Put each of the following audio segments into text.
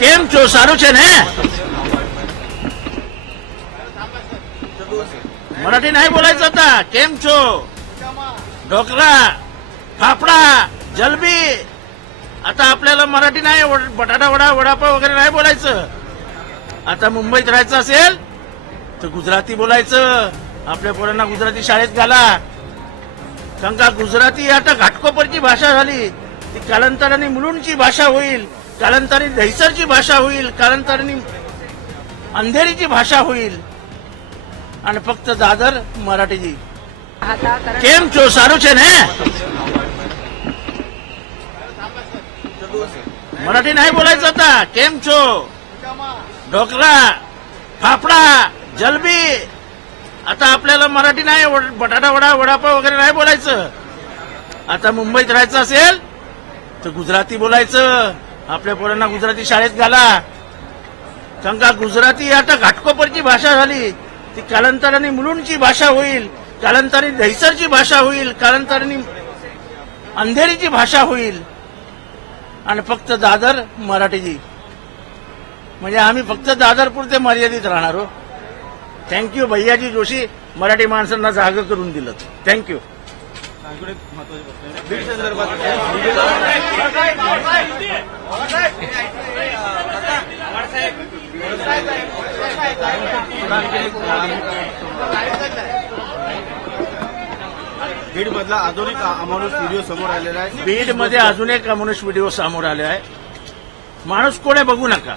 કેમ છો સારું છે ને मराठी नाही बोलायचं आता केम छो ढोकळा फाफडा जलबी आता आपल्याला मराठी नाही वड- बटाटा वडा वडापाव वगैरे नाही बोलायचं आता मुंबईत राहायचं असेल तर गुजराती बोलायचं आपल्या पोरांना गुजराती शाळेत घाला कारण का गुजराती आता घाटकोपरची भाषा झाली ती कालांतराने मुलुंडची भाषा होईल कालांतरी दहिसरची भाषा होईल कालांतरी अंधेरीची भाषा होईल. आणि फक्त दादर मराठीची. केम चो सारू छे ને मराठी नाही बोलायचं आता. केम छो ढोकरा फाफडा जलबी. आता आपल्याला मराठी नाही बटाटा वडा वडापाव वगैरे नाही बोलायचं. आता मुंबईत राहायचं असेल तर गुजराती बोलायचं. आपल्या पोरांना गुजराती शाळेत घाला. कारण का गुजराती आता घाटकोपरची भाषा झाली. ती कालांतराने मुलुंडची भाषा होईल. कालांतराने दहिसरची भाषा होईल. कालांतराने अंधेरीची भाषा होईल. आणि फक्त दादर मराठीची. म्हणजे आम्ही फक्त दादरपुरते मर्यादित राहणार हो. थँक्यू भैयाजी जोशी. मराठी माणसांना जागं करून दिलं. थँक्यू बीड मधला आधुनिक अमानुष व्हिडिओ समोर आलेला आहे बीडमध्ये अजून एक अमनुष व्हिडिओ समोर आले आहे माणूस कोणी बघू नका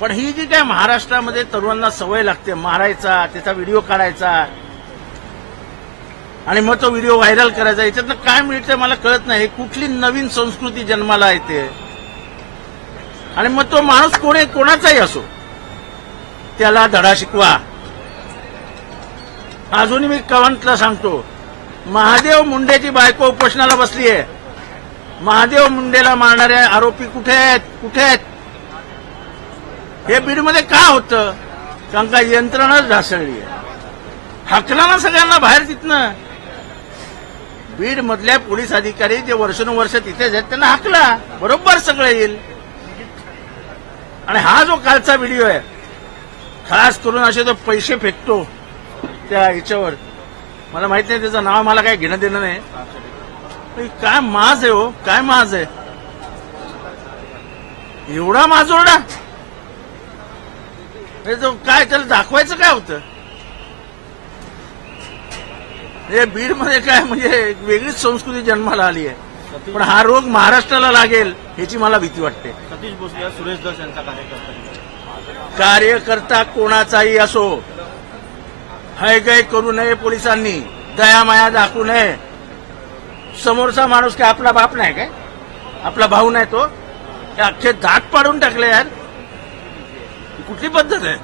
पण ही जी काय महाराष्ट्रामध्ये तरुणांना सवय लागते मारायचा त्याचा व्हिडिओ काढायचा आणि मग तो व्हिडिओ व्हायरल करायचा. याच्यातनं काय मिळतंय मला कळत नाही. कुठली नवीन संस्कृती जन्माला येते? आणि मग तो माणूस कोणी कोणाचाही असो त्याला धडा शिकवा. अजूनही मी कवंतला सांगतो. महादेव मुंडेची बायको उपोषणाला बसली आहे. महादेव मुंडेला मारणारे आरोपी कुठे आहेत? कुठे आहेत? हे बीडमध्ये का होतं? कारण का यंत्रणाच ढासळली आहे. हाकला ना सगळ्यांना बाहेर तिथनं. बीड मधल्या पोलीस अधिकारी जे वर्षानुवर्ष तिथेच आहेत त्यांना हाकला. बरोबर सगळं येईल. आणि हा जो कालचा व्हिडिओ आहे खास करून असे तो पैसे फेकतो त्या ह्याच्यावर मला माहीत नाही त्याचं नाव मला काय घेणं देणं नाही. काय माज आहे हो काय माज आहे? एवढा माजोरडा? हे जो काय त्याला दाखवायचं काय होतं? हे बीडमध्ये काय म्हणजे एक वेगळीच संस्कृती जन्माला आली आहे. पण हा रोग महाराष्ट्राला लागेल ह्याची मला भीती वाटते. सतीश भोसले सुरेश दस यांचा कार्यकर्ता. कार्यकर्ता कोणाचाही असो हयगय करू नये पोलिसांनी दयामाया दाखवू नये. समोरचा माणूस काय आपला बाप नाही काय? आपला भाऊ नाही तो? अख्खे दात पाडून टाकले यार. कुठली पद्धत आहे?